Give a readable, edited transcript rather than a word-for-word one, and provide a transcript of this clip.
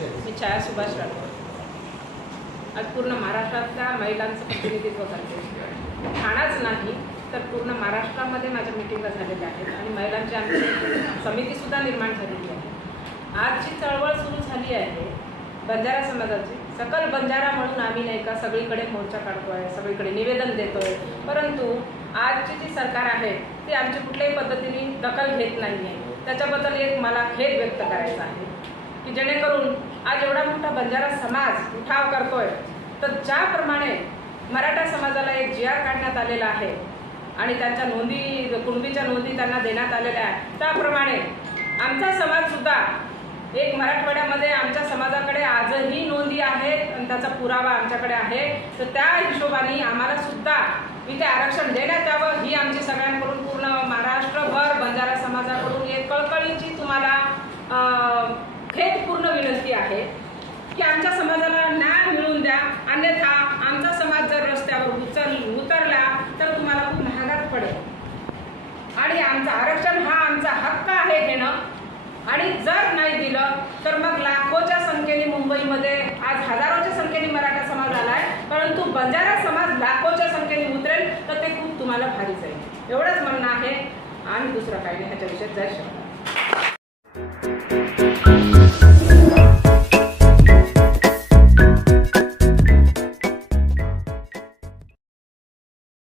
मी छाया सुभाष राठोड आज पूर्ण महाराष्ट्रातल्या महिलांचं प्रतिनिधित्व करते। ठाणाच नाही तर पूर्ण महाराष्ट्रामध्ये माझ्या मीटिंगा झालेल्या आहेत आणि महिलांची आमची समितीसुद्धा निर्माण झालेली आहे। आजची चळवळ सुरू झाली आहे बंजारा समाजाची। सकल बंजारा म्हणून आम्ही नाही का सगळीकडे मोर्चा काढतोय, सगळीकडे निवेदन देतोय, परंतु आजची जी सरकार आहे ती आमची कुठल्याही पद्धतीने दखल घेत नाही आहे। त्याच्याबद्दल एक मला खेद व्यक्त करायचा आहे की जेणेकरून आज एवढा मोठा बंजारा समाज उठाव करतोय तर ज्याप्रमाणे मराठा समाजाला एक GR काढण्यात आलेला आहे आणि त्यांच्या नोंदी कुणबीच्या नोंदी त्यांना देण्यात आलेल्या आहेत, त्याप्रमाणे आमचा समाज सुद्धा एक मराठवाड्यामध्ये आमच्या समाजाकडे आजही नोंदी आहेत आणि त्याचा पुरावा आमच्याकडे आहे। तर त्या हिशोबाने आम्हाला सुद्धा इथे आरक्षण देण्यात यावं ही आमची सगळ्यांकडून पूर्ण महाराष्ट्रभर बंजारा समाजाकडून एक कळकळीची तुम्हाला खेदपूर्ण विनंती आहे की आमच्या समाजाला न्याय मिळवून द्या, अन्यथा आमचा समाज जर रस्त्यावर उतरला तर तुम्हाला खूप महागात पडेल आणि आमचं आरक्षण हा आमचा हक्क आहे घेणं। आणि जर नाही दिलं तर मग लाखोच्या संख्येने मुंबईमध्ये आज हजारोच्या संख्येने मराठा समाज आलाय, परंतु बंजारा समाज लाखोच्या संख्येने उतरेल तर ते खूप तुम्हाला भारी जाईल। एवढंच म्हणणं आहे आणि दुसरं काही नाही ह्याच्या विषयात जायचं।